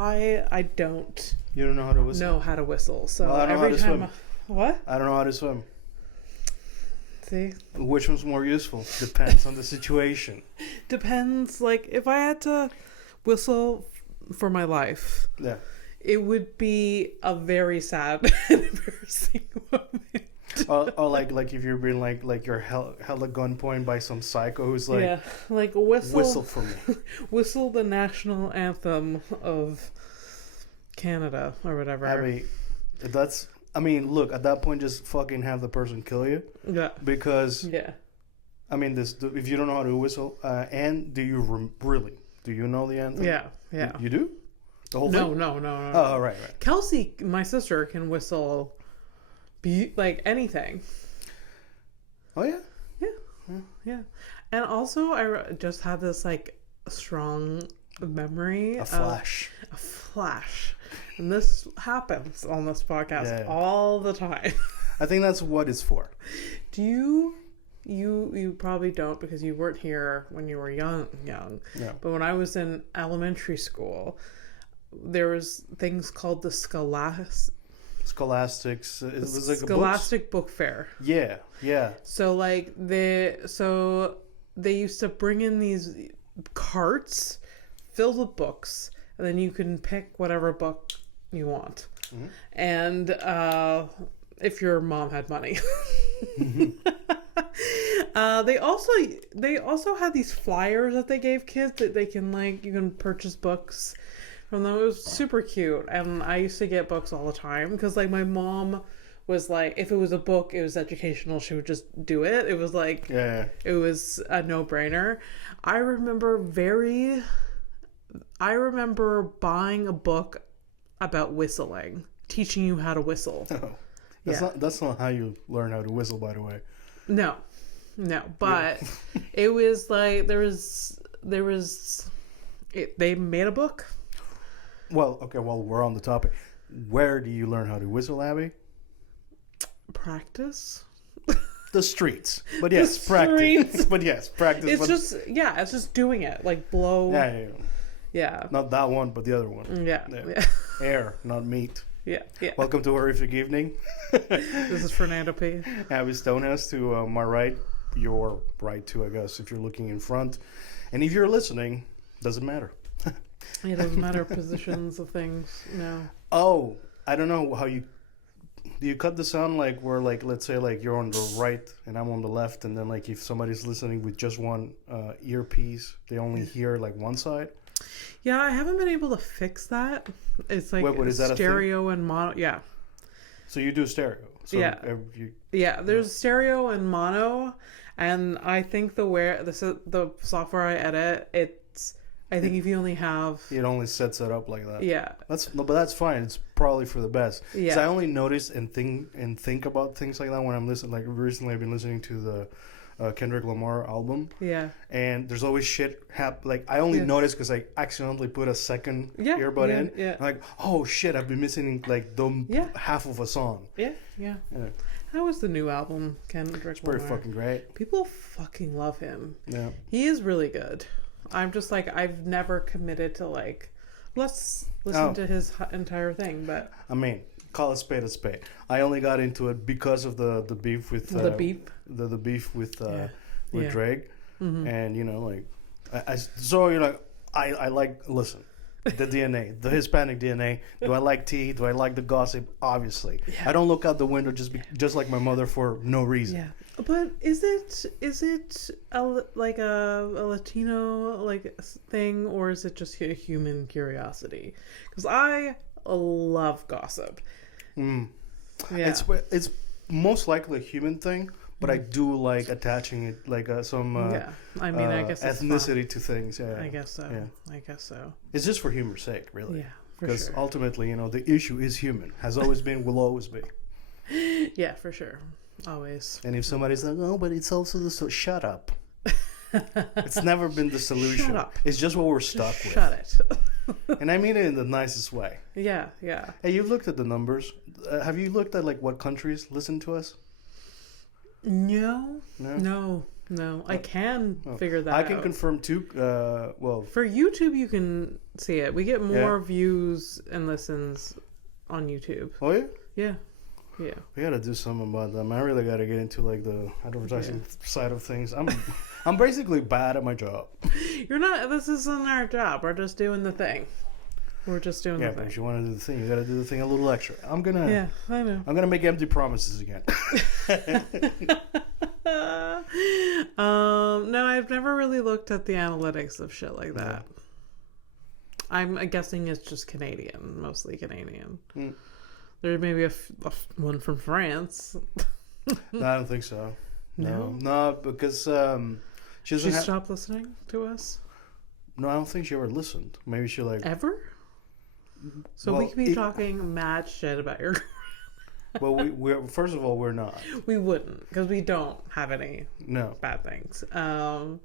I don't. You don't know how to whistle? Know how to whistle. So well, I don't every know how to time. swim. What? I don't know how to swim. See? Which one's more useful? Depends on the situation. Depends. Like, if I had to whistle for my life, Yeah. it would be a very sad and embarrassing moment. or like if you're being like you're held at gunpoint by some psycho who's like, yeah, like whistle for me. Whistle the national anthem of Canada or whatever. Abby, look, at that point, just fucking have the person kill you. Yeah. Because, yeah. I mean, if you don't know how to whistle, and do you really? Do you know the anthem? Yeah, yeah. You do? The whole No, thing? no. Oh, right. Kelsey, my sister, can whistle like anything. Oh, yeah? Yeah. And also, I just had this like strong memory. A flash. And this happens on this podcast all the time. I think that's what it's for. Do you probably don't, because you weren't here when you were young. Yeah. But when I was in elementary school, there was things called the Scholastics. It was like Scholastic Book Fair. Yeah. So like they used to bring in these carts filled with books, and then you can pick whatever book you want. Mm-hmm. And if your mom had money. They also had these flyers that they gave kids that they can you can purchase books from them. It was super cute, and I used to get books all the time because my mom was like, if it was a book, it was educational, she would just do it. It was it was a no-brainer. I remember buying a book about whistling, teaching you how to whistle. Oh, that's not how you learn how to whistle, by the way. No, but it was they made a book. Well, okay, we're on the topic. Where do you learn how to whistle, Abby? Practice. The streets. But yes, practice. But yes, practice. It's just doing it. Like blow. Yeah. Not that one, but the other one. Yeah. Air, not meat. Yeah. Welcome to Horrific Evening. This is Fernando P. Abby Stonehouse to my right. Your right too, I guess, if you're looking in front. And if you're listening, doesn't matter. It doesn't matter positions of things. No. Oh, I don't know how you... Do you cut the sound where let's say you're on the right and I'm on the left, and then if somebody's listening with just one earpiece, they only hear one side? Yeah, I haven't been able to fix that. It's is that stereo and mono. Yeah. So you do stereo. So yeah, there's stereo and mono, and I think the software I edit, I think if you only have... It only sets it up like that. Yeah. But that's fine. It's probably for the best. Yeah. Because I only notice and think about things like that when I'm listening. Recently I've been listening to the Kendrick Lamar album. Yeah. And there's always shit I only notice because I accidentally put a second earbud in. Yeah. I'm oh shit, I've been missing half of a song. Yeah. How was the new album, Kendrick Lamar? It's pretty fucking great. People fucking love him. Yeah. He is really good. I'm just I've never committed to let's listen to his entire thing, but I mean, call a spade a spade. I only got into it because of the beef with the beef with Drake, and I like listen. The DNA, the Hispanic DNA. Do I like tea? Do I like the gossip? Obviously, I don't look out the window just like my mother for no reason. Yeah, but is it a Latino thing, or is it just a human curiosity? Because I love gossip. Yeah, it's most likely a human thing. But I do like attaching it some I guess ethnicity to things. Yeah, I guess so. Yeah. I guess so. It's just for humor's sake, really. Yeah, because ultimately, the issue is human. Has always been, will always be. Yeah, for sure, always. And if somebody's like, "Oh, but it's also shut up." It's never been the solution. Shut up. It's just what we're stuck with. Shut it. And I mean it in the nicest way. Yeah. Hey, you've looked at the numbers. Have you looked at what countries listen to us? No. No, I can figure that out. I can confirm too. For YouTube, you can see it. We get more views and listens on YouTube. Oh yeah. Yeah. Yeah. We gotta do something about them. I really gotta get into like the advertising side of things. I'm basically bad at my job. You're not. This isn't our job. We're just doing the thing. We're just doing the thing. Yeah, but if you want to do the thing, you gotta do the thing a little extra. I'm gonna. Yeah, I know. I'm gonna make empty promises again. No, I've never really looked at the analytics of shit like that. Yeah. I'm guessing it's just Canadian, mostly Canadian. There may be one from France. No, I don't think so. No, because she stopped listening to us. No, I don't think she ever listened. Maybe she ever. So we could be talking mad shit about your. Well, we're first of all, we're not. We wouldn't, because we don't have any bad things. No.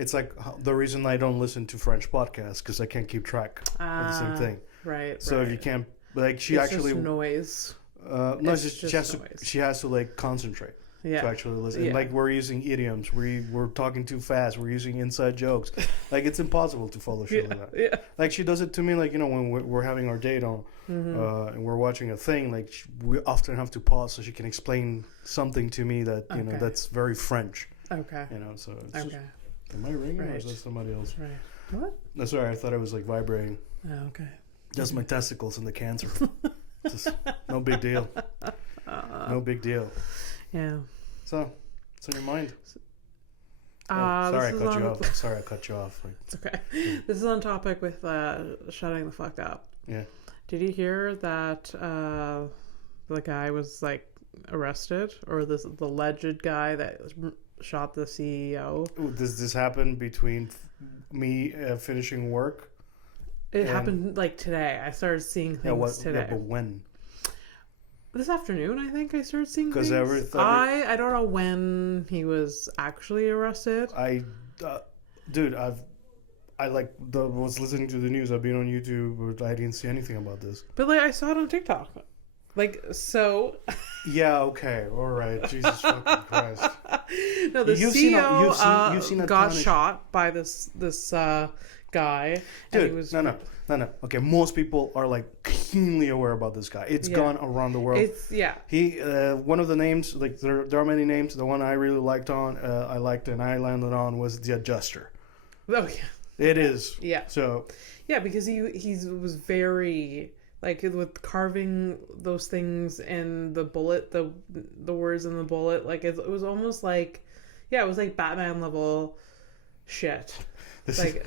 It's like the reason I don't listen to French podcasts, because I can't keep track of the same thing. Right. So if you can't, like, she it's actually just noise. No, it's just she has to like concentrate. To actually listen. Yeah. Like, we're using idioms. We're talking too fast. We're using inside jokes. Like, it's impossible to follow shit like that. Yeah. Like, she does it to me, like, you know, when we're having our date on and we're watching a thing, like, we often have to pause so she can explain something to me that, you know, that's very French. Okay. You know, so it's just, am I ringing or is that somebody else? Right. What? No, sorry, I thought it was, like, vibrating. Oh, okay. Just my testicles and the cancer. Just no big deal. No big deal. Yeah. So, what's on your mind? Sorry, I cut you off. I'm sorry I cut you off. It's okay. This is on topic with shutting the fuck up. Yeah. Did you hear that the guy was like arrested, or the alleged guy that shot the CEO? Ooh, does this happen between me finishing work? It happened like today. I started seeing things today. Yeah, but when? This afternoon, I think I started seeing things. Because I don't know when he was actually arrested. Dude, I was listening to the news. I've been on YouTube, but I didn't see anything about this. But like, I saw it on TikTok. Like, so. Yeah. Okay. All right. Jesus fucking Christ. No, the CEO you've seen got shot by this guy. Dude, and he was no. Okay, most people are like keenly aware about this guy. It's gone around the world. He one of the names, like there are many names. The one I really liked and I landed on was the Adjuster. Oh yeah. It is. Yeah. So. Yeah, because he was very like with carving those things in the bullet, the words in the bullet. Like it was almost like, it was like Batman level shit. Like,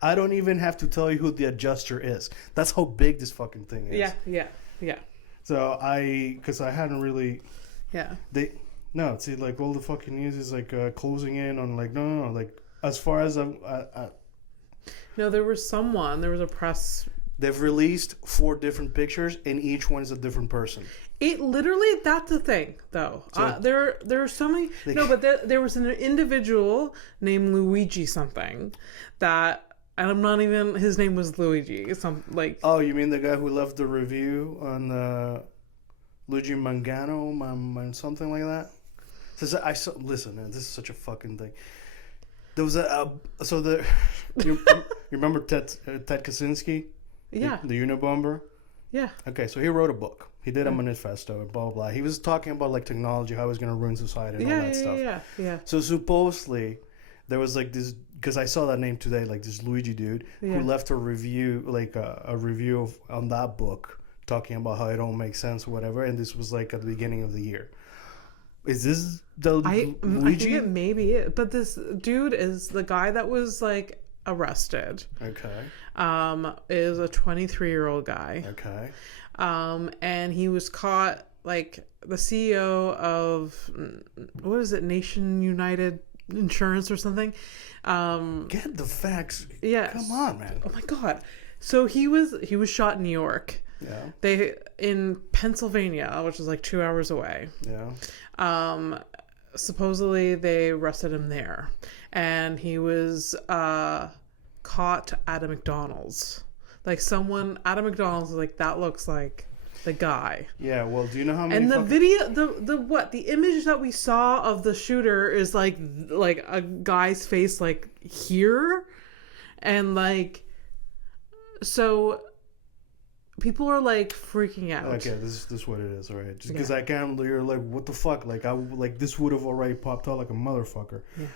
I don't even have to tell you who the Adjuster is. That's how big this fucking thing is. Yeah. So because I hadn't really. Yeah. See, like all the fucking news is like closing in on like no, like as far as No, there was a press. They've released 4 different pictures, and each one is a different person. It literally, that's the thing, though. So, there are so many. No, but there was an individual named Luigi something that, and I'm not even. His name was Luigi. Oh, you mean the guy who left the review on Luigi Mangione, something like that? Listen, man, this is such a fucking thing. There was you remember Ted Kaczynski? Yeah. The Unabomber? Yeah. Okay, so he wrote a book. He did a manifesto and blah, blah, blah. He was talking about, like, technology, how it was going to ruin society and all that stuff. Yeah. So supposedly, there was, like, this... Because I saw that name today, like, this Luigi dude who left a review, like, a review on that book, talking about how it don't make sense or whatever, and this was, like, at the beginning of the year. Is this the Luigi? I think it may be it. But this dude is the guy that was, like, arrested. Okay. Is a 23-year-old guy. Okay. And he was caught, like, the CEO of, what is it, Nation United Insurance or something? Get the facts. Yeah. Come on, man. Oh my God. So he was shot in New York. Yeah. In Pennsylvania, which is like 2 hours away. Yeah. Supposedly they arrested him there, and he was caught at a McDonald's. Like someone at a McDonald's was like, that looks like the guy. Yeah, well, do you know how many? And the video, the image that we saw of the shooter is like a guy's face like here, and like, so people are like freaking out. Okay, this is what it is, all right? Just because I can't, you're like, what the fuck? Like this would have already popped out like a motherfucker. Yeah.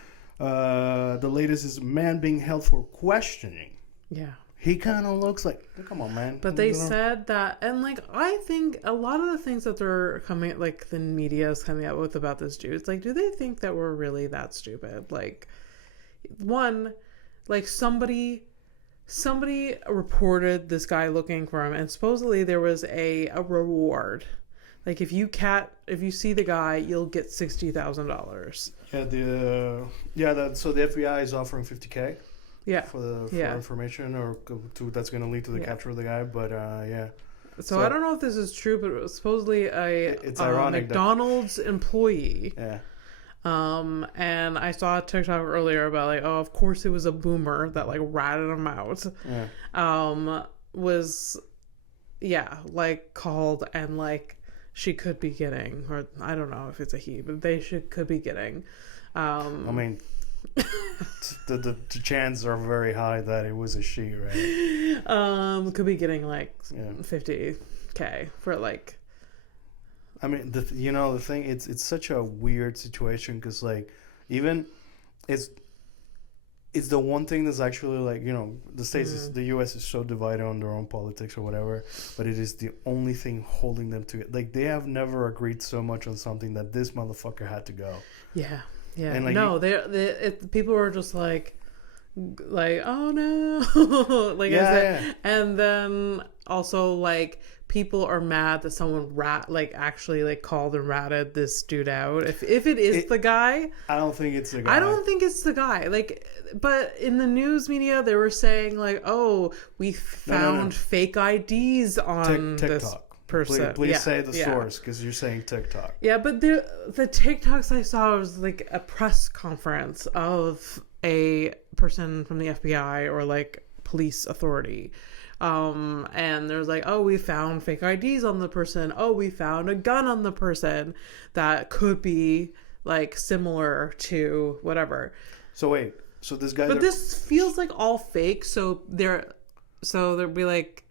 The latest is man being held for questioning. Yeah. He kind of looks like, come on, man. But they said that, and like, I think a lot of the things that they're coming, like the media is coming out with about this dude, it's like, do they think that we're really that stupid? Like, one, like somebody reported this guy looking for him, and supposedly there was a reward. Like if you see the guy, you'll get $60,000. Yeah, so the FBI is offering $50K. Yeah. For information or that's going to lead to the capture of the guy, but yeah. So I don't know if this is true, but it was supposedly it's ironic McDonald's employee. Yeah. And I saw a TikTok earlier about like, oh, of course it was a boomer that like ratted him out. Yeah. Was like called, and like she could be getting, or I don't know if it's a he, but could be getting. I mean, the chances are very high that it was a she, right? Could be getting like $50K for like. I mean, the thing, it's such a weird situation because like even it's the one thing that's actually like, the States, the U.S. is so divided on their own politics or whatever, but it is the only thing holding them together. Like they have never agreed so much on something that this motherfucker had to go. Yeah. Yeah. And like, no, people were just like, oh no, like and then also like people are mad that someone actually called and ratted this dude out. If it is the guy, I don't think it's the guy. I don't think it's the guy. Like, but in the news media they were saying like, oh, we found fake IDs on TikTok. This person. Please say the source because you're saying TikTok. Yeah, but the TikToks I saw was like a press conference of a person from the FBI or like police authority. And there's like, oh, we found fake IDs on the person. Oh, we found a gun on the person that could be like similar to whatever. So wait, this guy. But this feels like all fake. So they'll be like,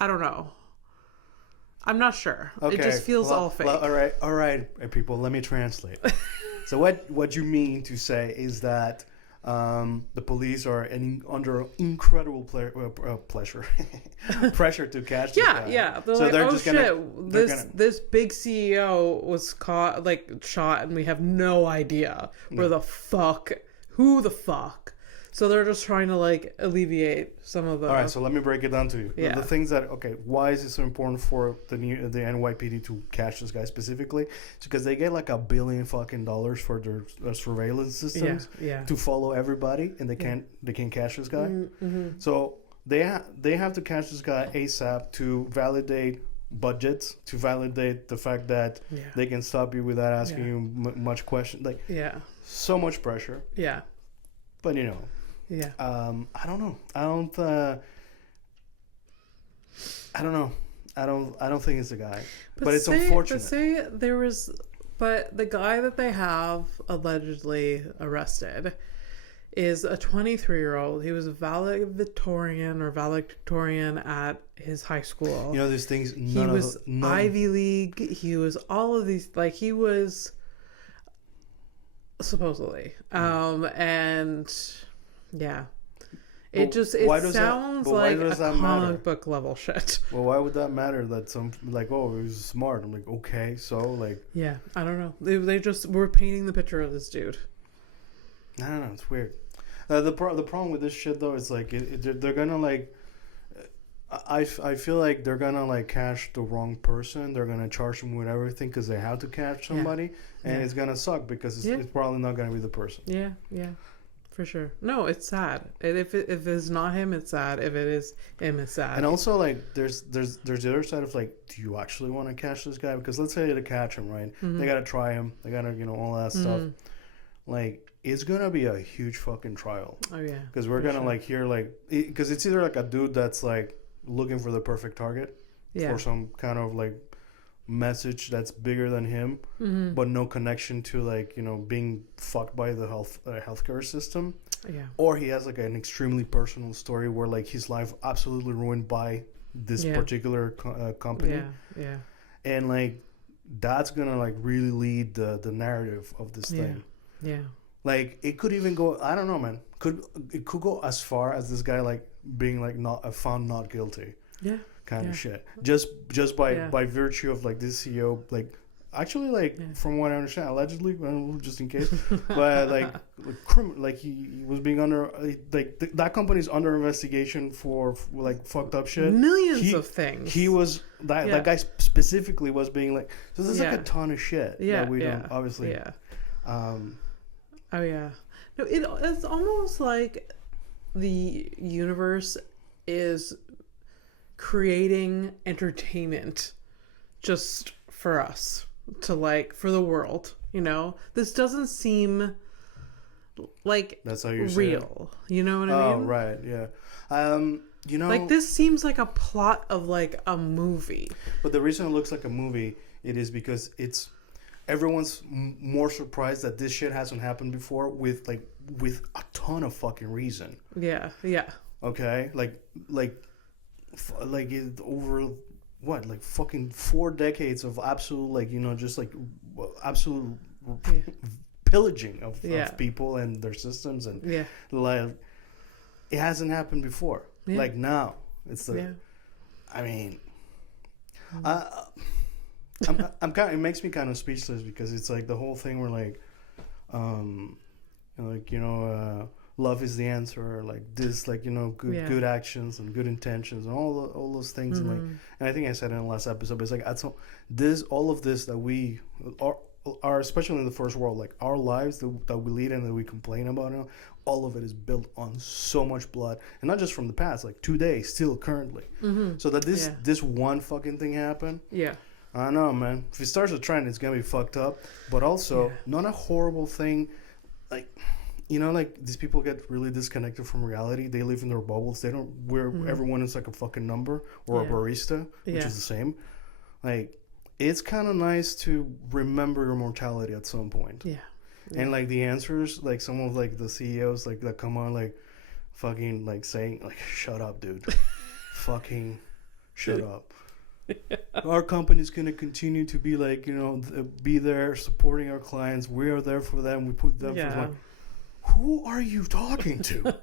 I don't know. I'm not sure. Okay. It just feels all fake. All right, people. Let me translate. So what you mean to say is that the police are under incredible pressure to catch this guy. Yeah. They're like, oh shit, this big CEO was caught, like shot, and we have no idea who the fuck. So they're just trying to like alleviate some of the. All right, so let me break it down to you. Yeah. The things that why is it so important for the NYPD to catch this guy specifically? It's because they get like $1 billion fucking for their surveillance systems to follow everybody, and they can't catch this guy. Mm-hmm. So they have to catch this guy ASAP to validate budgets, to validate the fact that they can stop you without asking you much questions. Like so much pressure. Yeah. But Yeah. I don't know. I don't know. I don't think it's the guy. But it's unfortunate. But the guy that they have allegedly arrested is a 23-year-old. He was a valedictorian at his high school. These things. He was Ivy League. He was all of these. Like he was supposedly. And yeah. It sounds like a comic book level shit. Well, why would that matter? That some like, oh, he was smart. I'm like, okay, so like. Yeah, I don't know. They just were painting the picture of this dude. I don't know. It's weird. The problem with this shit though is like they're gonna like. I feel like they're gonna like catch the wrong person. They're gonna charge them with everything because they have to catch somebody, and it's gonna suck because it's probably not gonna be the person. Yeah. For sure. No, it's sad. If it's not him, it's sad. If it is him, it's sad. And also, like, there's the other side of like, do you actually want to catch this guy? Because let's say they catch him, right? Mm-hmm. They gotta try him. They gotta, all that stuff. Like, it's gonna be a huge fucking trial. Oh yeah. Because we're gonna like hear like, because it's either like a dude that's like looking for the perfect target, for some kind of like message that's bigger than him, but no connection to like, you know, being fucked by the healthcare system. Yeah. Or he has like an extremely personal story where like his life absolutely ruined by this particular company. Yeah. Yeah. And like that's gonna like really lead the narrative of this thing. Yeah. Like it could even go, I don't know, man. It could go as far as this guy like being like not found not guilty. Yeah. Kind of shit. Just by virtue of like this CEO, like actually like from what I understand, allegedly, just in case, but like he was being under like that company's under investigation for like fucked up shit. Millions of things. He was that guy specifically was being like, so there's like a ton of shit that we don't obviously. Yeah. Oh yeah. No, it's almost like the universe is creating entertainment just for us to like, for the world, you know. This doesn't seem like that's how you real, you know what I mean? Oh right, yeah. You know, like this seems like a plot of like a movie. But the reason it looks like a movie, it is because it's everyone's more surprised that this shit hasn't happened before with a ton of fucking reason. Yeah. Okay, like it over what, like fucking 4 decades of absolute, like, you know, just like absolute pillaging of people and their systems, and like it hasn't happened before. Like now it's the I mean I'm kind of, it makes me kind of speechless because it's like the whole thing where like like, you know, love is the answer, or like this, like, you know, good actions and good intentions and all those things. And like, and I think I said in the last episode, but it's like all of this that we are especially in the first world, like our lives that we lead and that we complain about, you know, all of it is built on so much blood, and not just from the past, like today, still currently. So that this one fucking thing happened. I don't know, man. If it starts a trend, it's gonna be fucked up, but also not a horrible thing. Like, you know, like these people get really disconnected from reality. They live in their bubbles. They don't. Where everyone is like a fucking number or a barista, which is the same. Like, it's kind of nice to remember your mortality at some point. And like the answers, like some of like the CEOs, like that come on, like fucking like saying like, "Shut up, dude, fucking shut up." Our company's gonna continue to be like, you know, be there supporting our clients. We are there for them. We put them for them. Who are you talking to?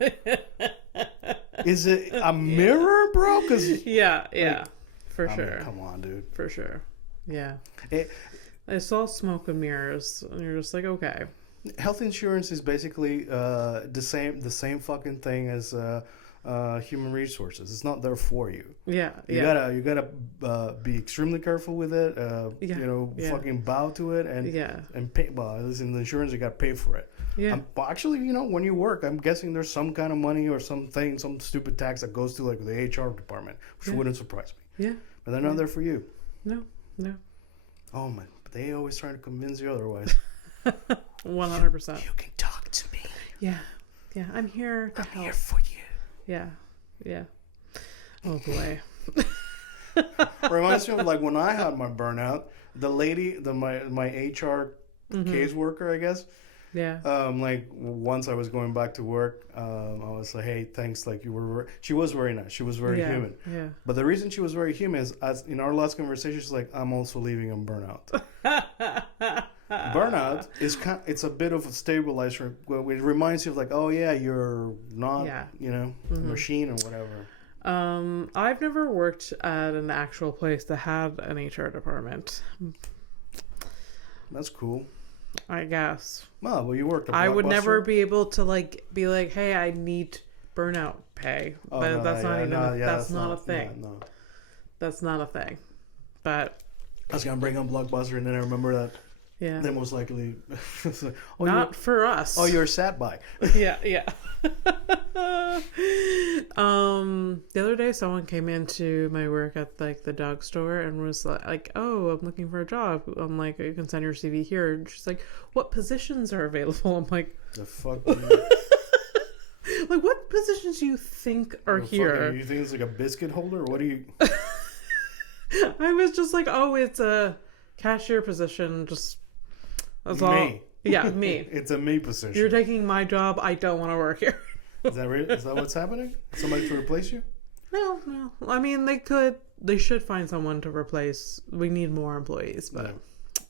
Is it a mirror, bro? Cause for I sure. mean, come on, dude. For sure. I saw smoke and mirrors, and you're just like, okay. Health insurance is basically the same fucking thing as human resources. It's not there for you. You gotta be extremely careful with it. You know, fucking bow to it and pay. Well, at least in the insurance, you gotta pay for it. But actually, you know, when you work, I'm guessing there's some kind of money or something, some stupid tax that goes to like the HR department, which wouldn't surprise me. But they're not there for you. No. Oh man, but they always try to convince you otherwise. 100%. You can talk to me. Yeah, I'm here to help. I'm here for you. Yeah. Oh boy. Reminds me of like when I had my burnout. The lady, my HR caseworker, I guess. Like once I was going back to work, I was like, "Hey, thanks." Like she was very nice. She was very human. But the reason she was very human is, as in our last conversation, she's like, "I'm also leaving on burnout." Burnout is it's a bit of a stabilizer. It reminds you of like, oh yeah, you're not, you know, a machine or whatever. I've never worked at an actual place that had an HR department. That's cool. I guess. Well, you worked. I would never be able to like be like, hey, I need burnout pay. Oh, but no, that's not even. that's not a thing. No. That's not a thing. But I was gonna bring on Blockbuster, and then I remember that. They most likely. Not for us. Oh, you're sat by. Yeah. The other day, someone came into my work at like the dog store and was like, "Oh, I'm looking for a job." I'm like, "You can send your CV here." And she's like, "What positions are available?" I'm like, "The fuck." Like, what positions do you think are here? You think it's like a biscuit holder? Or what do you? I was just like, oh, it's a cashier position. Just that's all. Me. Yeah, me. It's a me position. You're taking my job. I don't want to work here. Is that what's happening? Somebody to replace you? No. I mean, they should find someone to replace. We need more employees, but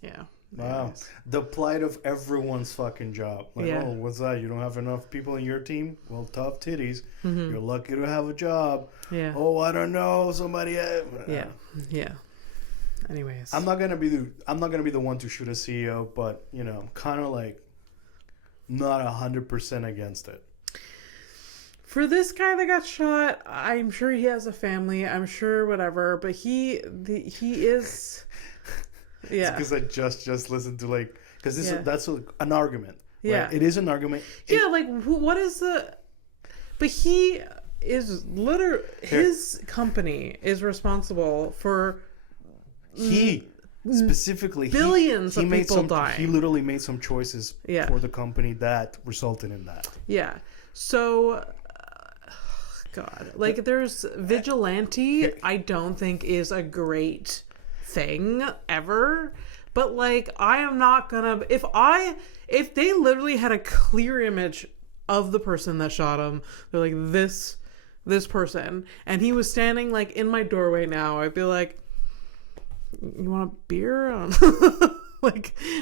yeah. Wow. Anyways. The plight of everyone's fucking job. Like, Yeah. oh, what's that? You don't have enough people in your team? Well, tough titties. Mm-hmm. You're lucky to have a job. Yeah. Oh, I don't know. Somebody. Yeah. Anyways. I'm not gonna be the one to shoot a CEO, but you know, I'm kind of like not 100% against it. For this guy that got shot, I'm sure he has a family. I'm sure whatever, but he is. Yeah. Because I just listened to because that's an argument. Yeah. Right? It is an argument. What is the? But he is literally his company is responsible for. Specifically, billions of made people dying. He literally made some choices Yeah. for the company that resulted in that. Yeah. So, God, there's vigilante. I don't think is a great thing ever. But I am not gonna. If they literally had a clear image of the person that shot him, they're like this person, and he was standing in my doorway now, I'd be like, you want a beer?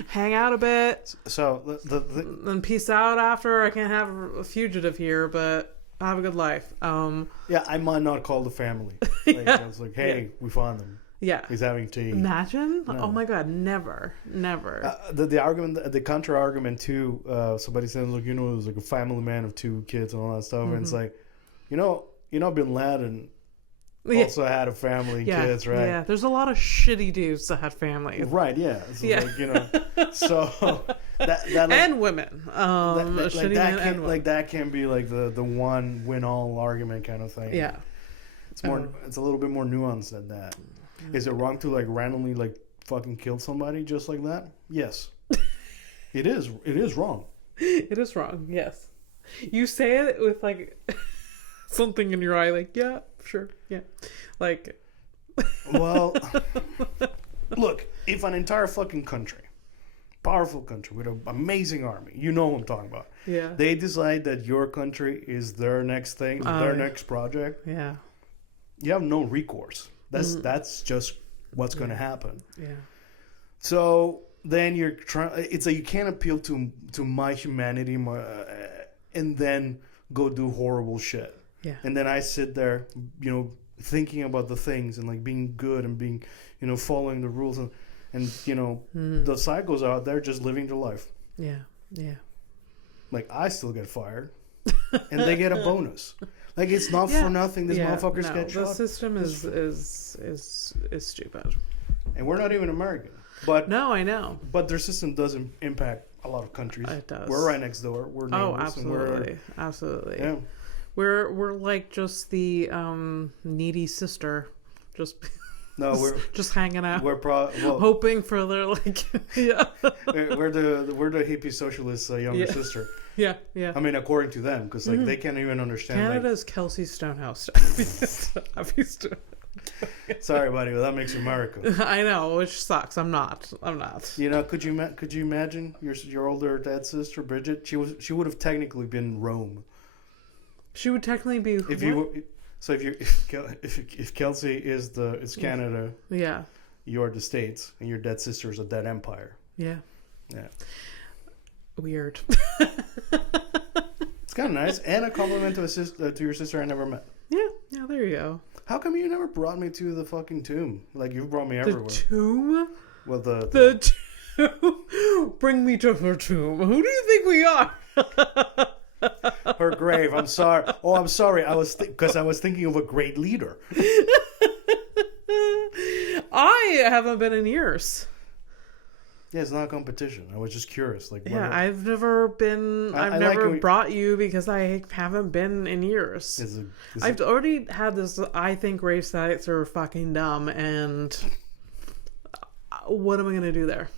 Hang out a bit. So Then peace out after. I can't have a fugitive here, but have a good life. Yeah, I might not call the family. I was like, hey, we found him. Yeah. He's having tea. Imagine? No. Oh my God, never. The argument, the counter argument too. Somebody says, look, it was a family man of 2 kids and all that stuff, and it's like, Bin Laden also had a family and kids, right? Yeah, there's a lot of shitty dudes that had families. Right, yeah. So, so that and women. Shitty men and women. That can be the one win all argument kind of thing. Yeah. It's a little bit more nuanced than that. Is it wrong to randomly fucking kill somebody just like that? Yes. It is. It is wrong. It is wrong, yes. You say it with something in your eye, yeah, sure, yeah. Well, look, if an entire fucking country, powerful country with an amazing army, you know what I'm talking about. Yeah. They decide that your country is their next thing, their next project. Yeah. You have no recourse. That's just what's going to happen. Yeah. So then you're trying. It's you can't appeal to my humanity, and then go do horrible shit. Yeah. And then I sit there, thinking about the things and being good and being, following the rules and the psychos out there just living their life. Yeah. Yeah. I still get fired, and they get a bonus. It's not for nothing. These motherfuckers get shot. The system is stupid. And we're not even American. But no, I know. But their system doesn't impact a lot of countries. It does. We're right next door. We're neighbors. Absolutely, absolutely. Yeah. We're just the needy sister, just we're just hanging out. We're hoping for their yeah. We're the hippie socialist younger sister. Yeah, yeah. I mean, according to them, because they can't even understand. Canada's Kelsey Stonehouse. Sorry, buddy, but that makes America. I know, which sucks. I'm not. Could you imagine your older dad's sister Bridget? She would have technically been Rome. She would technically be. If Kelsey is Canada, yeah, you're the States, and your dead sister is a dead empire. Yeah. Yeah. Weird. It's kind of nice, and a compliment to your sister I never met. Yeah. Yeah. There you go. How come you never brought me to the fucking tomb? You brought me everywhere. The tomb? Well, the tomb. Bring me to her tomb. Who do you think we are? Her grave. I'm sorry. Oh, I'm sorry. I was thinking of a great leader. I haven't been in years. Yeah, it's not a competition. I was just curious. I've never been. I've never brought you because I haven't been in years. I've already had this. I think race sites are fucking dumb, and what am I gonna do there?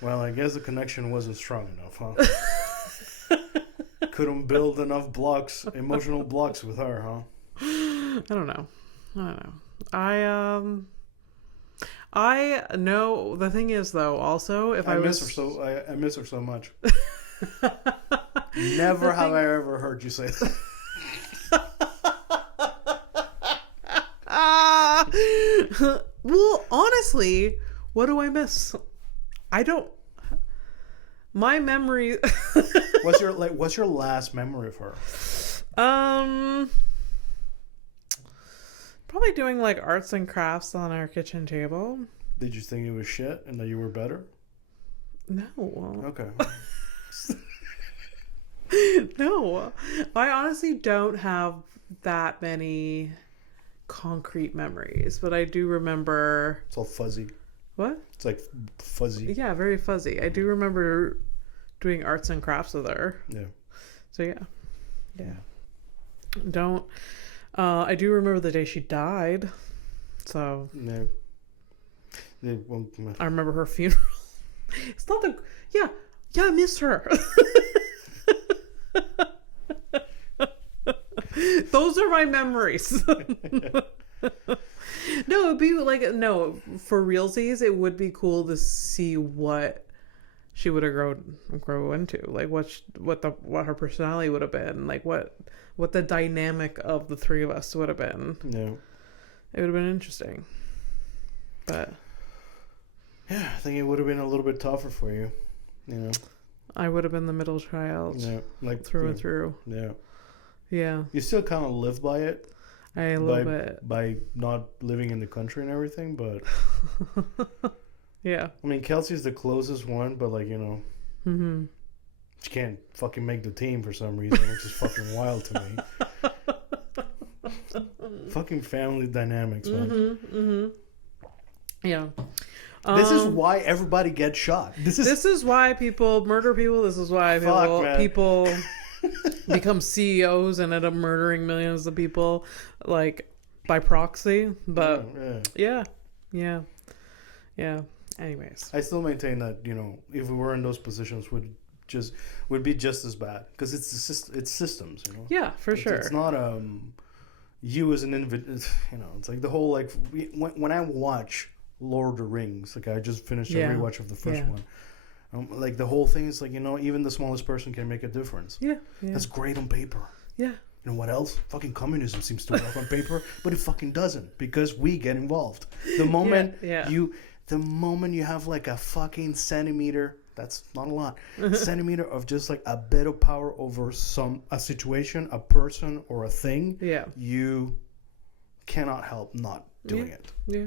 Well, I guess the connection wasn't strong enough, huh? Couldn't build enough emotional blocks with her, huh? I don't know. I know. The thing is, though, also, if I miss was... her so I miss her so much. Never have I ever heard you say that. Well, honestly, what do I miss? I don't... My memory... What's your last memory of her? Probably doing like arts and crafts on our kitchen table. Did you think it was shit and that you were better? No. Okay. No. I honestly don't have that many concrete memories, but I do remember... It's all fuzzy. What? It's like fuzzy. Yeah, very fuzzy. I do remember doing arts and crafts with her. Yeah. So yeah. Don't... I do remember the day she died. So... Yeah. I remember her funeral. It's not the... Yeah, I miss her. Those are my memories. No, it'd be like... No, for realsies, it would be cool to see what she would have grow into. Like, what her personality would have been. Like, what the dynamic of the three of us would have been. Yeah. It would have been interesting. But... Yeah, I think it would have been a little bit tougher for you. You know? I would have been the middle child. Yeah. Like through and through. Yeah. Yeah. You still kind of live by it. A little bit. By not living in the country and everything, but... Yeah. I mean, Kelsey's the closest one, but like, you know... Mm-hmm. She can't fucking make the team for some reason, which is fucking wild to me. Fucking family dynamics, man. Mm-hmm. Mm-hmm. Yeah. This is why everybody gets shot. This is why people murder people. This is why people become CEOs and end up murdering millions of people, like, by proxy. But yeah. Anyways, I still maintain that, you know, if we were in those positions, would be just as bad, because it's systems, you know. Yeah, for sure. It's not you as an individual. You know, it's like the whole, like, when I watch Lord of the Rings, like I just finished a rewatch of the first one. Like the whole thing is like, you know, even the smallest person can make a difference. Yeah. That's great on paper. Yeah. You know what else? Fucking communism seems to work on paper, but it fucking doesn't, because we get involved. The moment the moment you have like a fucking centimeter, that's not a lot, centimeter of just like a bit of power over a situation, a person, or a thing, you cannot help not doing it. Yeah.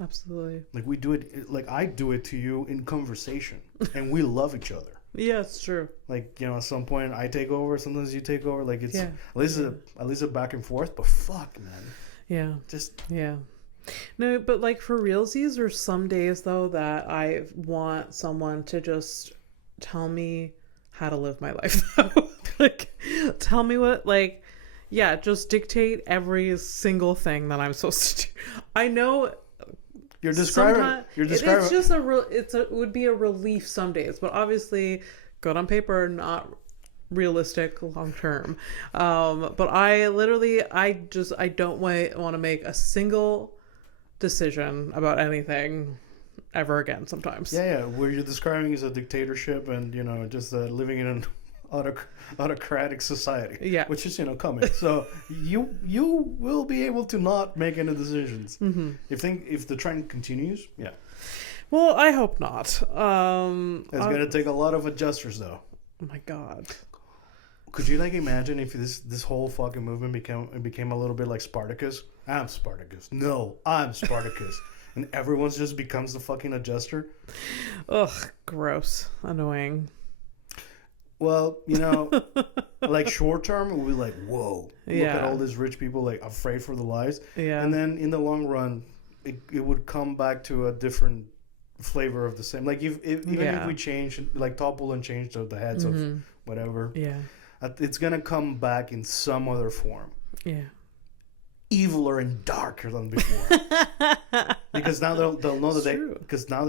Absolutely. Like we do it, like I do it to you in conversation, and we love each other. Yeah, it's true. Like, you know, at some point I take over, sometimes you take over. Like it's at least a back and forth. But fuck, man. Yeah. Just No, but like for realsies, there's some days though that I want someone to just tell me how to live my life. Though. Like, tell me what, like, just dictate every single thing that I'm supposed to do. I know. You're describing. It's just it would be a relief some days, but obviously, good on paper, not realistic long term. But I don't want to make a single decision about anything ever again. Sometimes. Yeah. Where you're describing is a dictatorship, and you know, just living in an autocratic society. Yeah. Which is, you know, coming. So you will be able to not make any decisions. Mm-hmm. If the trend continues. Yeah. Well, I hope not. It's gonna take a lot of adjusters, though. Oh my God. Could you like imagine if this whole fucking movement became a little bit like Spartacus? I'm Spartacus. No, I'm Spartacus. And everyone just becomes the fucking adjuster. Ugh, gross, annoying. Well, you know, like short term, we'll be like, whoa, look at all these rich people like afraid for their lives. Yeah. And then in the long run, it would come back to a different flavor of the same. Like even if we change, like topple and change the heads of whatever. Yeah. It's gonna come back in some other form. Yeah. Eviler and darker than before. Because now they'll know they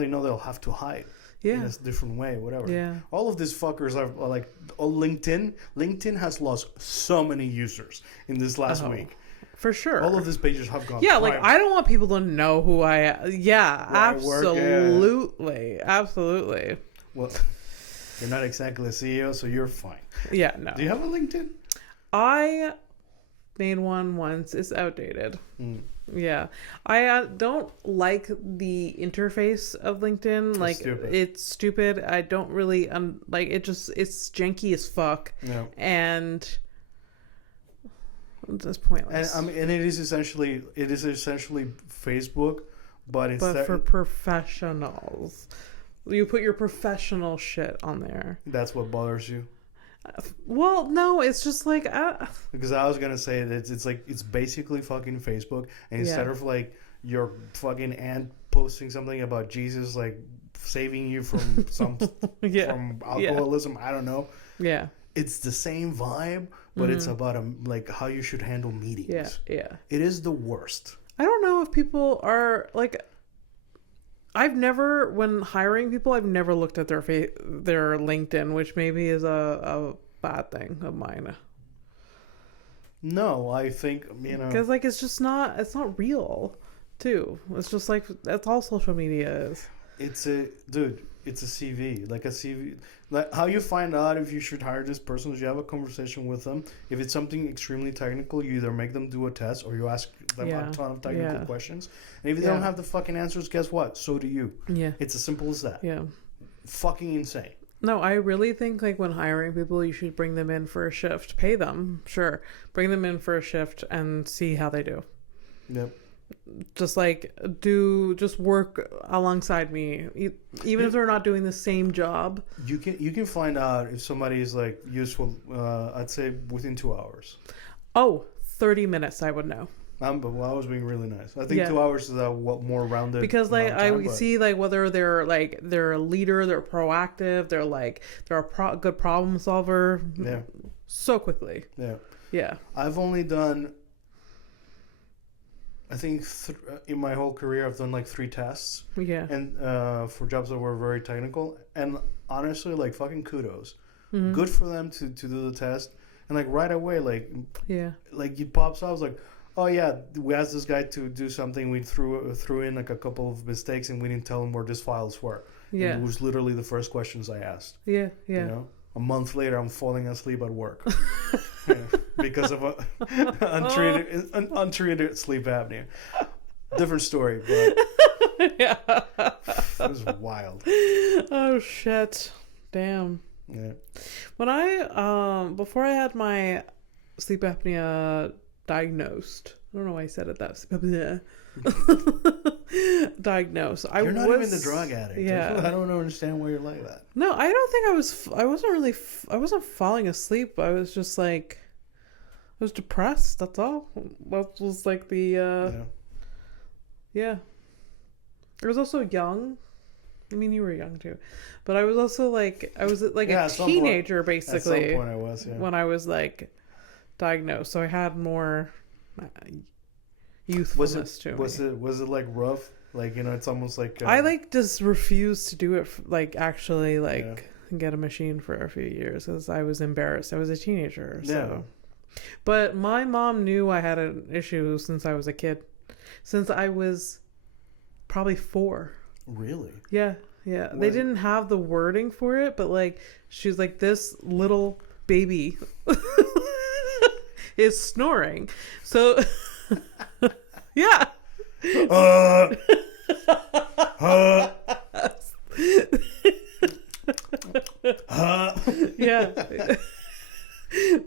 know they'll have to hide. Yeah. In a different way, whatever. Yeah. All of these fuckers are like LinkedIn. LinkedIn has lost so many users in this last week. For sure. All of these pages have gone. Yeah, like I don't want people to know who I am. Yeah, absolutely. Absolutely. Well, you're not exactly a CEO, so you're fine. Yeah, no. Do you have a LinkedIn? I made one once. It's outdated. Yeah. I don't like the interface of LinkedIn. Like, it's stupid. I don't really, like, it's janky as fuck. No. And it's just pointless. And it is essentially Facebook, but for professionals. You put your professional shit on there. That's what bothers you? Well, no, it's just like because I was gonna say that it's basically fucking Facebook, and instead of like your fucking aunt posting something about Jesus like saving you from from alcoholism, I don't know. Yeah, it's the same vibe, but it's about like how you should handle meetings. Yeah. It is the worst. I don't know if people are like. When hiring people, I've never looked at their LinkedIn, which maybe is a bad thing of mine. No, I think, because like it's not real, too. It's just like that's all social media is. It's a CV, like a CV. Like how you find out if you should hire this person is you have a conversation with them. If it's something extremely technical, you either make them do a test or you ask them a ton of technical questions. And if they don't have the fucking answers, guess what? So do you. Yeah. It's as simple as that. Yeah. Fucking insane. No, I really think like when hiring people, you should bring them in for a shift. Pay them, sure. Bring them in for a shift and see how they do. Yep. Just work alongside me, even if they're not doing the same job. You can find out if somebody is like useful. I'd say within 2 hours. 30 minutes I would know. I was being really nice. I think 2 hours is a more rounded. Because like see like whether they're a leader, they're proactive, they're a good problem solver. Yeah. So quickly. Yeah. Yeah. I've only done. I think in my whole career I've done like 3 tests. Yeah. And for jobs that were very technical, and honestly, like fucking kudos. Mm-hmm. Good for them to do the test, and like right away, like it pops out. I was like, oh yeah, we asked this guy to do something. We threw in like a couple of mistakes, and we didn't tell him where these files were. Yeah. And it was literally the first questions I asked. Yeah. Yeah. A month later, I'm falling asleep at work. Because of untreated sleep apnea. Different story, but it was wild. Oh shit! Damn. Yeah. When I before I had my sleep apnea diagnosed, I don't know why I said it that. Diagnosed. You're not even the drug addict. Yeah. I don't understand why you're like that. No, I don't think I was. I wasn't falling asleep. I was just like. I was depressed. That's all. That was like the. Yeah. I was also young. I mean, you were young too, but I was also like a teenager basically. At some point, I was when I was like diagnosed, so I had more youthfulness to me. Was it like rough? Like it's almost like I like just refused to do it. Actually get a machine for a few years because I was embarrassed. I was a teenager, so. Yeah. But my mom knew I had an issue since I was a kid. Since I was probably 4. Really? Yeah. Yeah. They didn't have the wording for it, but like she was like, this little baby is snoring. So yeah. Yeah.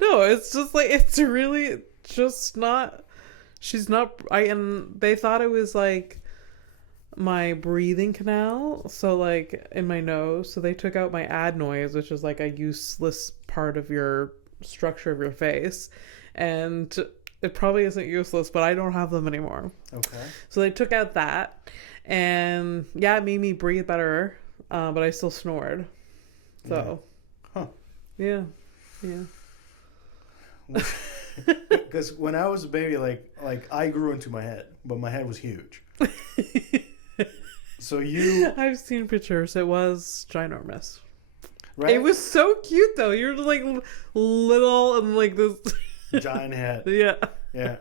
No, it's just like it's really just not. She's not. And they thought it was like my breathing canal, so like in my nose. So they took out my adenoids, which is like a useless part of your structure of your face, and it probably isn't useless, but I don't have them anymore. Okay. So they took out that, and it made me breathe better, but I still snored. So, yeah. Because when I was a baby, like I grew into my head, but my head was huge. So I've seen pictures. It was ginormous. Right? It was so cute though. You're like little and like this giant head. Yeah. Yeah.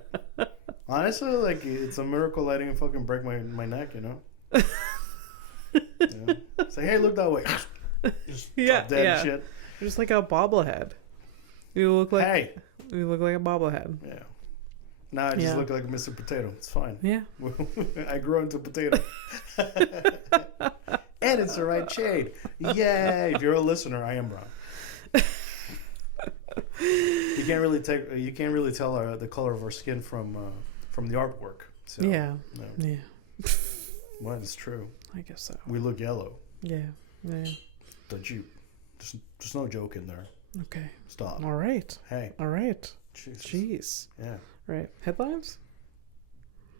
Honestly, like, it's a miracle I didn't fucking break my neck, you know? Yeah. Say, hey, look that way. Just drop dead and shit. You're just like a bobblehead. You look like a bobblehead. Yeah. Now I just look like Mr. Potato. It's fine. Yeah. I grew into potato. And it's the right shade. Yay! If you're a listener, I am brown. You can't really tell the color of our skin from the artwork. So, yeah. No. Yeah. Well, it's true. I guess so. We look yellow. Yeah. Yeah. Don't you? There's no joke in there. Okay. Stop. All right. Hey. All right. Jesus. Jeez. Yeah. Right. Headlines?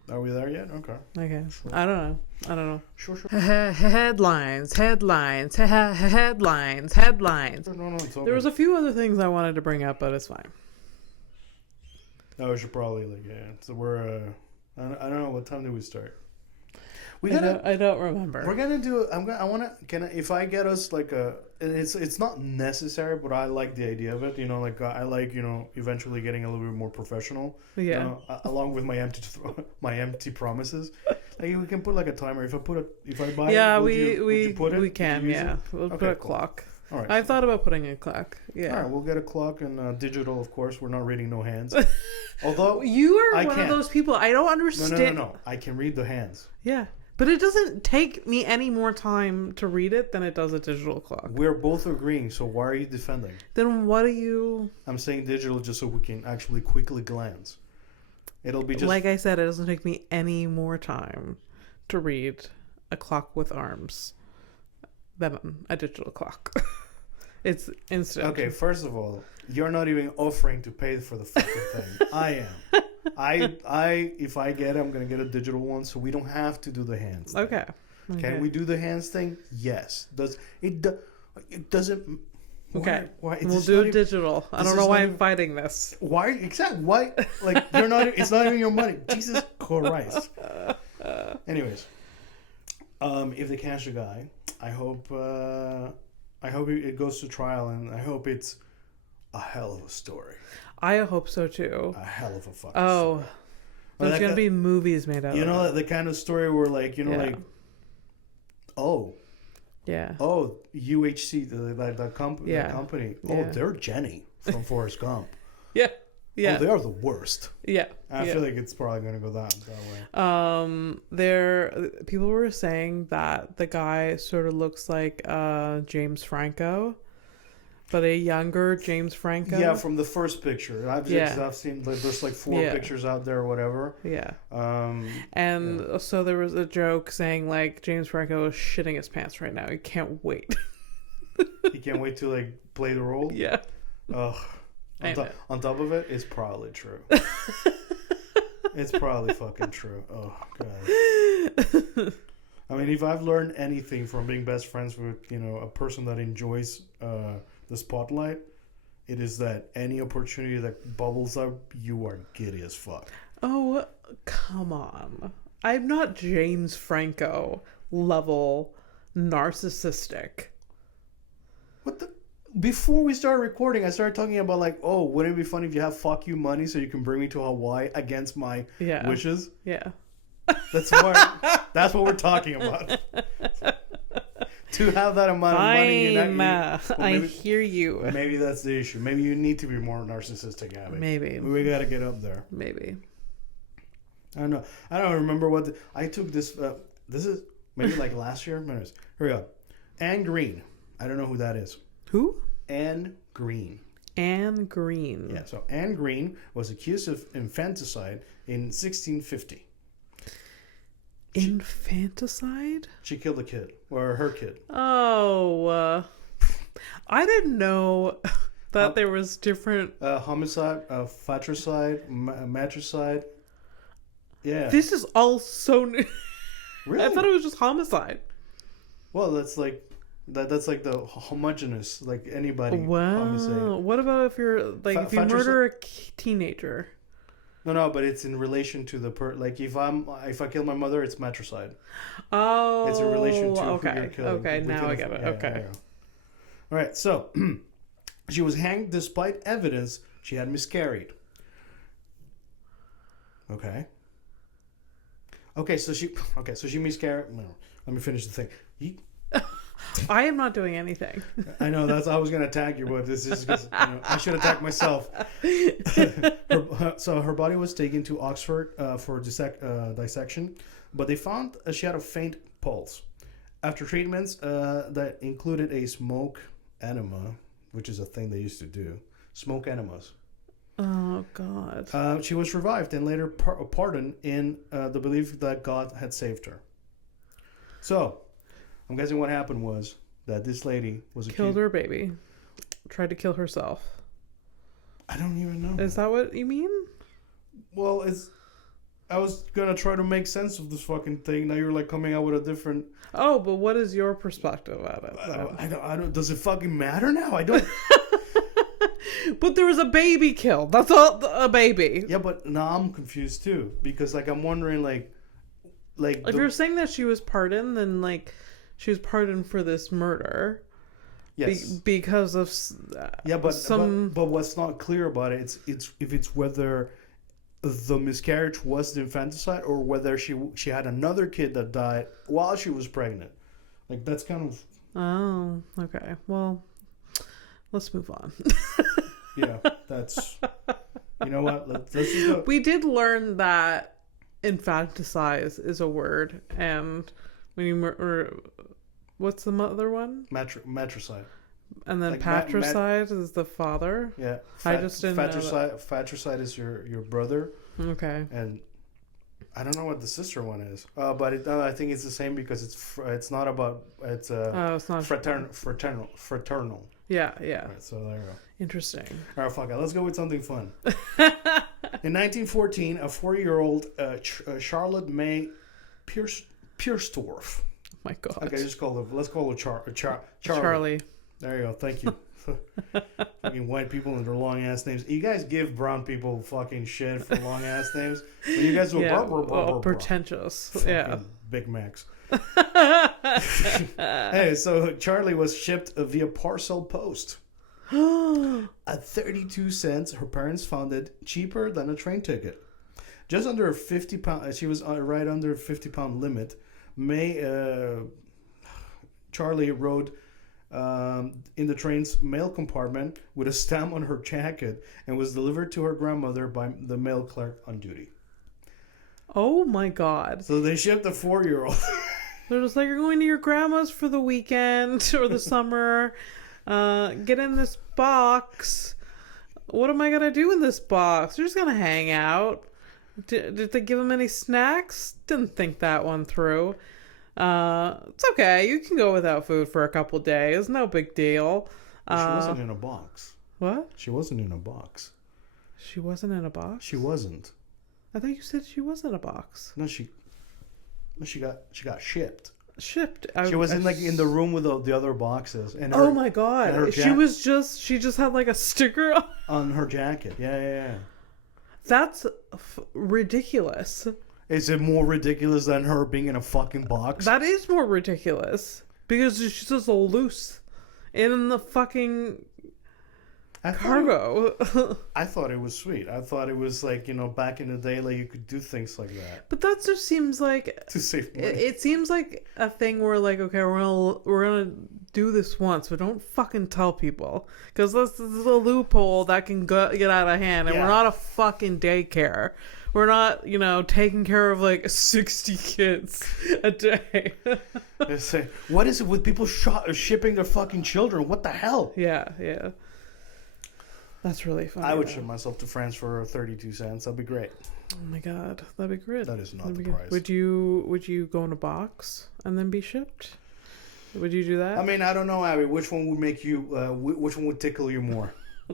Are we there yet? Okay. Okay. Sure. I don't know. Sure. Headlines. Headlines. Headlines. No, it's okay. There was a few other things I wanted to bring up, but it's fine. No, we should probably So we're I don't know, what time did we start? I don't remember. We're gonna do. If I get us like it's not necessary, but I like the idea of it. You know, like I like eventually getting a little bit more professional. Yeah. You know, along with my empty promises. Like we can put like a timer. If I buy. Yeah, it, we put it? we can. Yeah, we'll put a cool. clock. All right. I've thought about putting a clock. Yeah. All right, we'll get a clock and digital. Of course, we're not reading no hands. Although you are I one can't. of those people. I don't understand. No. I can read the hands. Yeah. But it doesn't take me any more time to read it than it does a digital clock. We're both agreeing, so why are you defending? Then what are you... I'm saying digital just so we can actually quickly glance. It'll be just... Like I said, it doesn't take me any more time to read a clock with arms than a digital clock. It's instant. Okay, first of all, you're not even offering to pay for the fucking thing. I am. If I get it, I'm gonna get a digital one, so we don't have to do the hands thing. Okay. Can we do the hands thing? Yes. It doesn't? Okay. Why we'll do it digital. I don't know why I'm fighting this. Why exactly? Why? Like you're not. It's not even your money. Jesus Christ. Anyways, if they catch the guy, I hope it goes to trial, and I hope it's a hell of a story. I hope so too. A hell of a fucking story. There's gonna be movies made out of it. You know, the kind of story where, like, like, UHC, the company. Oh, they're Jenny from Forrest Gump. Yeah. Oh, they are the worst. Yeah. I feel like it's probably gonna go that way. People were saying that the guy sort of looks like James Franco. But a younger James Franco? Yeah, from the first picture. I've seen, like, there's like 4 pictures out there or whatever. Yeah. So there was a joke saying, like, James Franco is shitting his pants right now. He can't wait. He can't wait to, like, play the role? Yeah. Ugh. On top of it, it's probably true. It's probably fucking true. Oh, God. I mean, if I've learned anything from being best friends with, a person that enjoys the spotlight, it is that any opportunity that bubbles up, you are giddy as fuck. Oh, come on. I'm not James Franco level narcissistic. What the? Before we started recording, I started talking about, like, oh, wouldn't it be funny if you have fuck you money so you can bring me to Hawaii against my wishes? Yeah. That's what we're talking about. To have that amount of money, I hear you. Maybe that's the issue. Maybe you need to be more narcissistic, Abby. Maybe we got to get up there. Maybe. I don't know. I don't remember I took this. This is maybe like last year. Here we go. Anne Green. I don't know who that is. Who? Anne Green. Anne Green. Yeah. So Anne Green was accused of infanticide in 1650. Infanticide? She killed a kid, or her kid. Oh, I didn't know that there was different homicide, fratricide, matricide. Yeah, this is all so new. Really? I thought it was just homicide. Well, that's like the homogenous, like anybody. Wow. Homicide. What about if you're like if you murder a teenager? No, but it's in relation to the like if I kill my mother, it's matricide. Oh, it's in relation to okay. who you're killing. Okay, now I get it. Okay. All right, so she was hanged despite evidence she had miscarried. Okay. Okay, so she miscarried. No, let me finish the thing. I am not doing anything. I know I was gonna attack you, but this is just, I should attack myself. So her body was taken to Oxford for dissection, but they found she had a faint pulse. After treatments that included a smoke enema, which is a thing they used to do, smoke enemas. Oh God. She was revived and later pardoned in the belief that God had saved her. So, I'm guessing what happened was that this lady was killed her baby, tried to kill herself. I don't even know. Is that what you mean? Well, I was gonna try to make sense of this fucking thing. Now you're like coming out with a different. Oh, but what is your perspective on it? I don't. Does it fucking matter now? I don't. But there was a baby killed. That's all. A baby. Yeah, but now I'm confused too because like I'm wondering like if you're saying that she was pardoned, then like she was pardoned for this murder. Yes. Because of but what's not clear about it's if it's whether the miscarriage was the infanticide or whether she had another kid that died while she was pregnant. Like that's kind of. Oh, okay. Well, let's move on. Yeah, that's. You know what? Let's just go. We did learn that infanticide is a word, and when you what's the other one? Matricide. And then like patricide is the father. Yeah, I just didn't know that. Fratricide is your brother. Okay. And I don't know what the sister one is. But I think it's the same because it's not about it's it's not fraternal. Yeah. Right, so there you go. Interesting. All right, fuck it. Let's go with something fun. In 1914, a 4-year-old Charlotte May Pierstorff. Oh my God. Okay, let's call her Charlie. There you go. Thank you. Fucking white people and their long ass names. You guys give brown people fucking shit for long ass names. But you guys do pretentious. Yeah. Big Macs. Hey, so Charlie was shipped via parcel post. At 32 cents, her parents found it cheaper than a train ticket. Just under a 50 pound, she was right under 50-pound limit. Charlie rode in the train's mail compartment with a stamp on her jacket and was delivered to her grandmother by the mail clerk on duty. Oh my God. So they shipped a 4-year-old. They're just like, you're going to your grandma's for the weekend or the summer. Get in this box. What am I going to do in this box? You're just going to hang out. Did they give him any snacks? Didn't think that one through. It's okay. You can go without food for a couple days. No big deal. She wasn't in a box. What? She wasn't in a box. She wasn't in a box? She wasn't. I thought you said she was in a box. No, she got shipped. Shipped. She was in the room with the other boxes. And oh my God. She just had like a sticker on her jacket. Yeah. That's ridiculous. Is it more ridiculous than her being in a fucking box? That is more ridiculous. Because she's just loose in the fucking cargo. I thought it was sweet. I thought it was like, back in the day, like you could do things like that. But that just seems like to save money. It seems like a thing where like, okay, we're gonna do this once, but don't fucking tell people, because this is a loophole that can get out of hand, and we're not a fucking daycare. We're not, taking care of like 60 kids a day. They say, what is it with people shipping their fucking children? What the hell? Yeah. That's really funny. I would ship myself to France for 32 cents. That'd be great. Oh my God, that'd be great. That is not the price. Would you go in a box and then be shipped? Would you do that? I mean, I don't know, Abby. Which one would make you? Which one would tickle you more?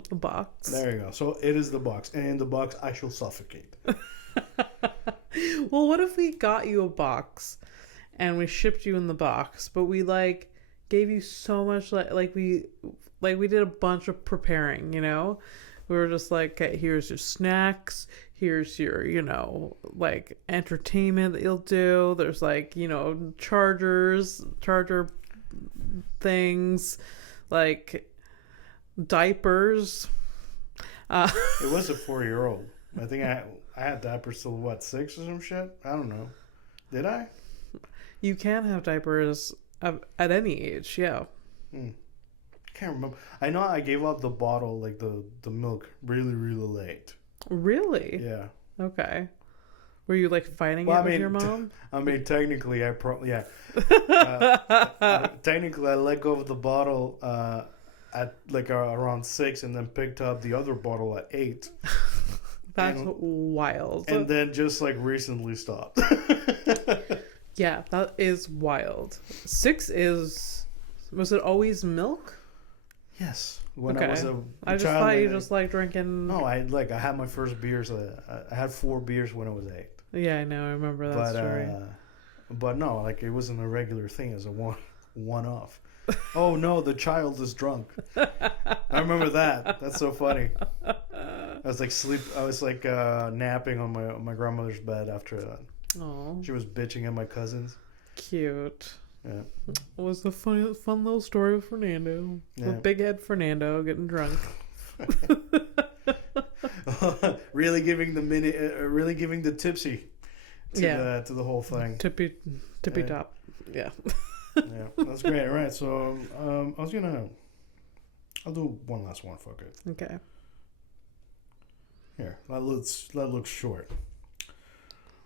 The box. There you go. So it is the box, and in the box, I shall suffocate. Well, what if we got you a box, and we shipped you in the box, but we like gave you so much like we did a bunch of preparing, We were just like, okay, here's your snacks, here's your, like entertainment that you'll do. There's like, charger things, like diapers. It was a 4-year-old. I think I had diapers till 6 or some shit. I don't know. Did I? You can have diapers at any age, yeah. Can't remember. I know I gave up the bottle, like the milk, really, really late. Really? Yeah. Okay. Were you like fighting it with your mom? I mean, technically, technically, I let go of the bottle at like around 6, and then picked up the other bottle at 8. That's wild. And then just like recently stopped. Yeah, that is wild. 6 is... Was it always milk? Yes. When I was a I just child, thought you just like drinking... No, I had my first beers. I had 4 beers when I was 8. Yeah, I know. I remember that story. But no, like it wasn't a regular thing as a one-off. Oh no, the child is drunk. I remember that. That's so funny. I was like napping on my grandmother's bed after that. Oh. She was bitching at my cousins. Cute. Yeah. It was the fun little story of Fernando. Yeah. The big head Fernando getting drunk. Really giving the tipsy to the whole thing. Tippy top. Yeah. Yeah, that's great. All right, so I'll do one last one. Fuck it. Okay. Here, that looks short.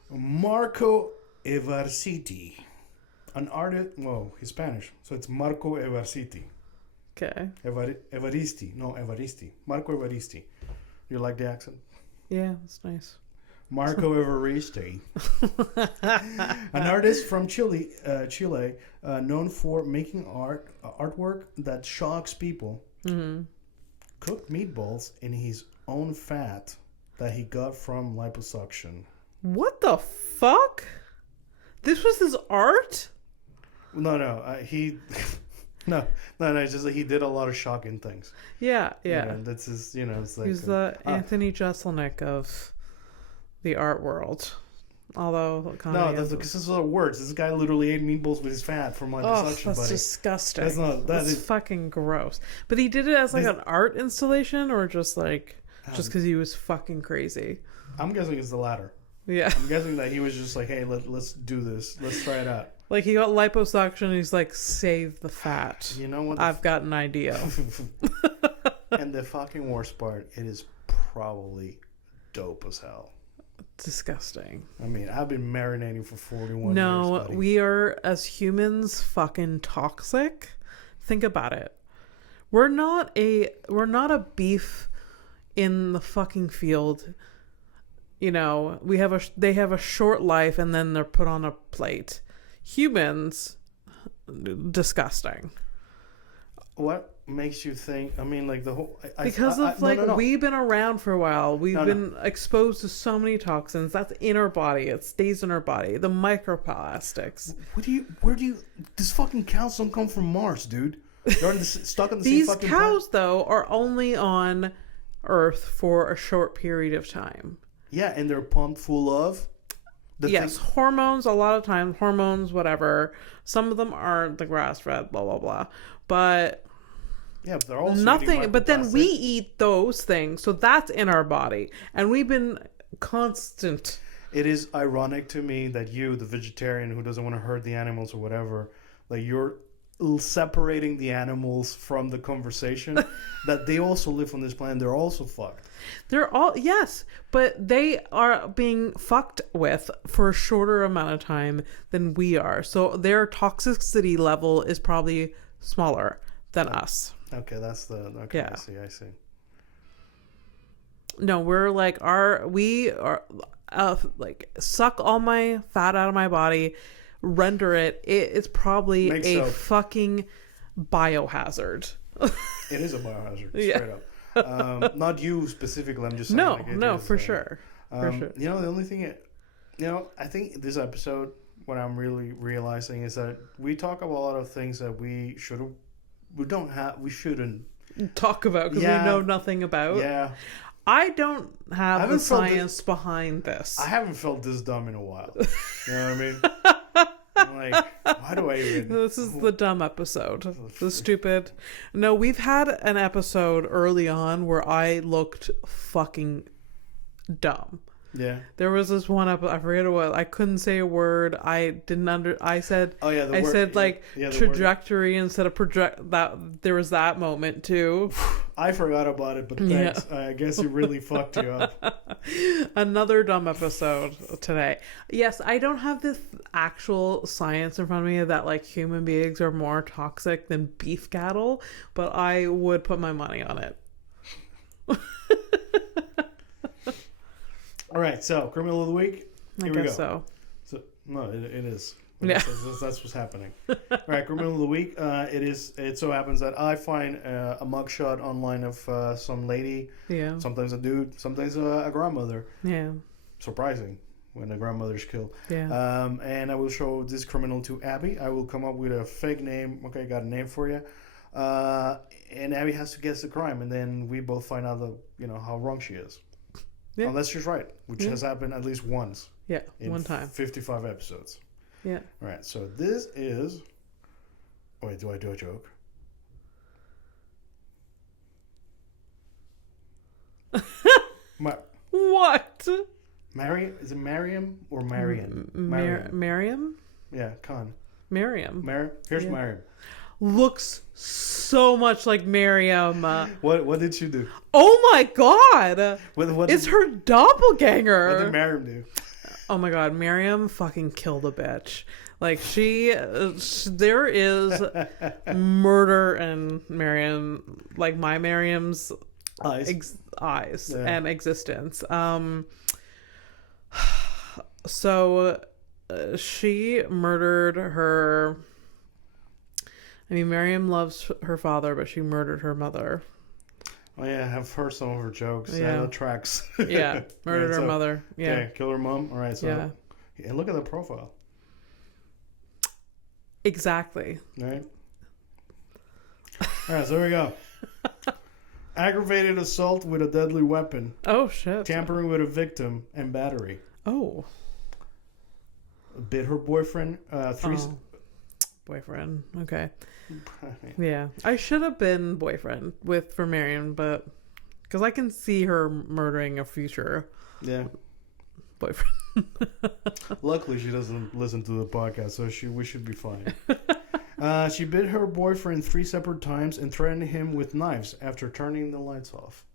Marco Evarsiti, an artist. Well, he's Spanish, so it's Marco Evarsiti. Okay. Evaristi. Marco Evaristi. You like the accent? Yeah, that's nice. Marco Evaristi, an artist from Chile, known for making artwork that shocks people. Mm-hmm. Cooked meatballs in his own fat that he got from liposuction. What the fuck? This was his art? No, he. No. It's just like he did a lot of shocking things. Yeah. That's his. It's like he's the Anthony Jeselnik of the art world. Although, this is words. This guy literally ate meatballs with his fat from liposuction. That's disgusting. That's fucking gross. But he did it as like an art installation, or just because he was fucking crazy. I'm guessing it's the latter. Yeah. I'm guessing that he was just like, hey, let's do this. Let's try it out. Like he got liposuction. He's like, save the fat. You know what? I've got an idea. And the fucking worst part, it is probably dope as hell. Disgusting. I mean, I've been marinating for 41 years. No, we are, as humans, fucking toxic. Think about it. We're not a beef in the fucking field. They have a short life and then they're put on a plate. Humans, disgusting. What makes you think? I mean, like the whole we've been around for a while. We've been exposed to so many toxins. That's in our body. It stays in our body. The microplastics. Where do you? These fucking cows don't come from Mars, dude. They're stuck on the same fucking. These cows, though, are only on Earth for a short period of time. Yeah, and they're pumped full of. Hormones. A lot of times, hormones, whatever. Some of them aren't the grass-fed, blah blah blah. But yeah, but they're also nothing. But then we eat those things, so that's in our body, and we've been constant. It is ironic to me that you, the vegetarian who doesn't want to hurt the animals or whatever, like you're separating the animals from the conversation that they also live on this planet. They're also fucked. They're all, yes, but they are being fucked with for a shorter amount of time than we are. So their toxicity level is probably smaller than us. Okay, Yeah. I see. No, we're like, we are suck all my fat out of my body, render it. It's probably fucking biohazard. It is a biohazard, straight up. Not you specifically. I'm just saying. No, for sure. For sure. The only thing, I think this episode, what I'm really realizing is that we talk about a lot of things that we shouldn't talk about because we know nothing about. Yeah. I don't have the science behind this. I haven't felt this dumb in a while. You know what I mean? I'm like, why do I even... This is the dumb episode. The stupid... No, we've had an episode early on where I looked fucking dumb. Yeah. There was this one up. I forget what. I couldn't say a word. I didn't I said. Oh yeah. I said like trajectory instead of project. That there was that moment too. I forgot about it, but thanks. Yeah. I guess it really fucked you up. Another dumb episode today. Yes, I don't have this actual science in front of me that like human beings are more toxic than beef cattle, but I would put my money on it. All right, so criminal of the week. Here we go. So no, it is. Yeah, that's what's happening. All right, criminal of the week. It so happens that I find a mugshot online of some lady. Yeah. Sometimes a dude. Sometimes a grandmother. Yeah. Surprising when a grandmother's killed. Yeah. And I will show this criminal to Abby. I will come up with a fake name. Okay, got a name for you. And Abby has to guess the crime, and then we both find out how wrong she is. Yeah. Unless she's right, which has happened at least once. Yeah, one time. 55 episodes. Yeah. All right, so this is... Wait, do I do a joke? What? Is it Mariam or Marian? Mariam? Yeah, Khan. Mariam. Here's Mariam. Looks so much like Mariam. What did she do? Oh my god! It's her doppelganger. What did Mariam do? Oh my god, Mariam fucking killed a bitch. Like there is murder in Mariam, like my Mariam's eyes and existence. So she murdered her. I mean, Mariam loves her father, but she murdered her mother. Oh yeah, I've heard some of her jokes. Yeah, the tracks. Yeah, murdered her mother. Yeah, okay, kill her mom. All right, so and look at the profile. Exactly. All right. All right, so here we go. Aggravated assault with a deadly weapon. Oh shit. Tampering with a victim and battery. Oh. Bit her boyfriend. Boyfriend. Okay. Yeah, I should have been boyfriend for Marion, but because I can see her murdering a future. Yeah. Boyfriend. Luckily, she doesn't listen to the podcast, so we should be fine. She bit her boyfriend 3 separate times and threatened him with knives after turning the lights off.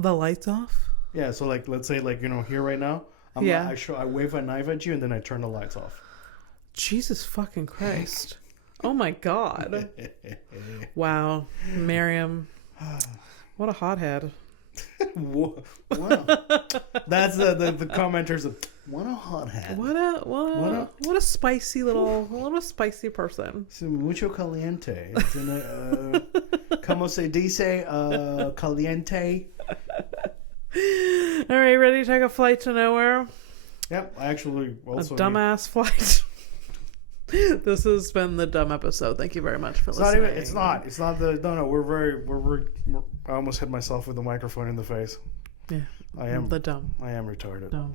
The lights off? Yeah. So let's say here right now. I wave a knife at you and then I turn the lights off. Jesus fucking Christ. Oh my god. Wow. Mariam. What a hothead. Wow. That's the commenters of what a hothead. What a spicy person. Mucho caliente. Como se dice caliente. All right, ready to take a flight to nowhere? Yep, I actually also a dumbass flight. This has been the dumb episode. Thank you very much for listening. It's not no. We're I almost hit myself with the microphone in the face. Yeah. I am the dumb. I am retarded. Dumb.